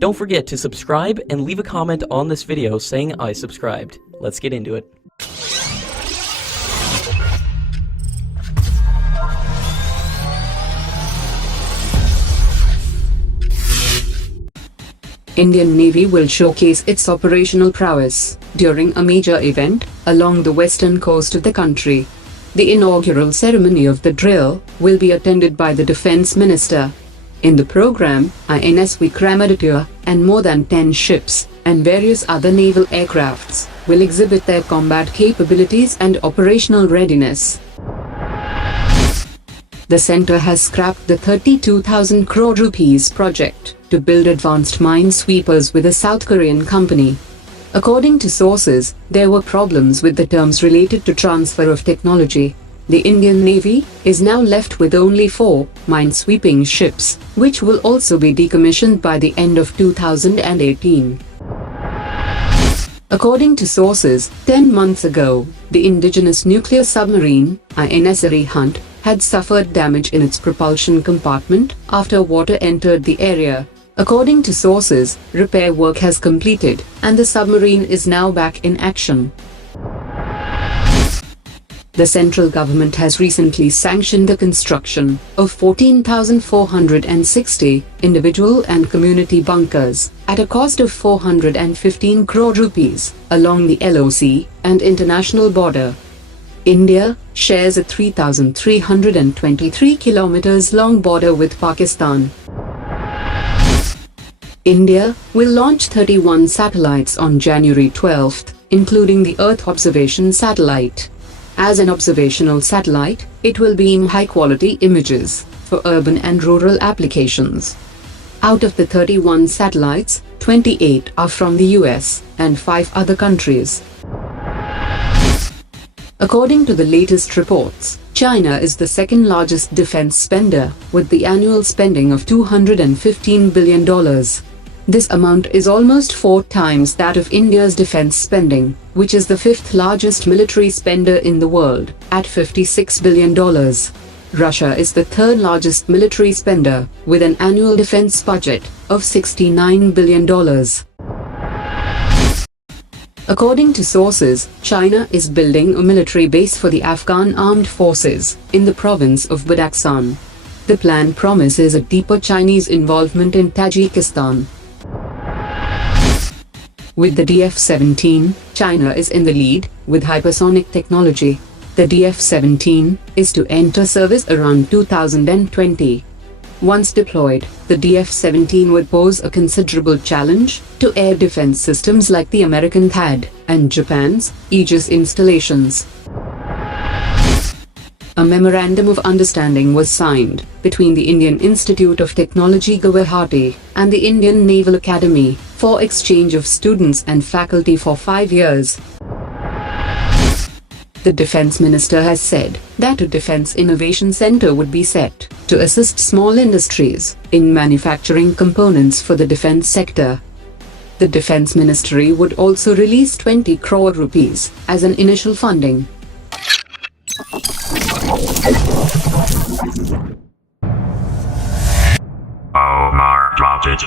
Don't forget to subscribe and leave a comment on this video saying I subscribed. Let's get into it. Indian Navy will showcase its operational prowess during a major event along the western coast of the country. The inaugural ceremony of the drill will be attended by the Defence Minister. In the program, INS Vikramaditya and more than 10 ships and various other naval aircrafts will exhibit their combat capabilities and operational readiness. The centre has scrapped the 32,000 crore rupees project to build advanced minesweepers with a South Korean company. According to sources, there were problems with the terms related to transfer of technology. The Indian Navy is now left with only 4 minesweeping ships, which will also be decommissioned by the end of 2018. According to sources, 10 months ago, the indigenous nuclear submarine, INS Arihant, had suffered damage in its propulsion compartment after water entered the area. According to sources, repair work has completed, and the submarine is now back in action. The central government has recently sanctioned the construction of 14,460 individual and community bunkers at a cost of 415 crore rupees along the LOC and international border. India shares a 3,323 kilometers long border with Pakistan. India will launch 31 satellites on January 12th, including the Earth observation satellite. As an observational satellite, it will beam high-quality images for urban and rural applications. Out of the 31 satellites, 28 are from the US and 5 other countries. According to the latest reports, China is the second largest defense spender with the annual spending of $215 billion. This amount is almost 4 times that of India's defense spending, which is the 5th largest military spender in the world, at $56 billion. Russia is the 3rd largest military spender, with an annual defense budget of $69 billion. According to sources, China is building a military base for the Afghan armed forces in the province of Badakhshan. The plan promises a deeper Chinese involvement in Tajikistan. With the DF-17, China is in the lead with hypersonic technology. The DF-17 is to enter service around 2020. Once deployed, the DF-17 would pose a considerable challenge to air defense systems like the American THAAD and Japan's Aegis installations. A memorandum of understanding was signed between the Indian Institute of Technology Guwahati and the Indian Naval Academy for exchange of students and faculty for 5 years. The Defence Minister has said that a Defence Innovation Centre would be set to assist small industries in manufacturing components for the defence sector. The Defence Ministry would also release 20 crore rupees as an initial funding. Omar dropped it.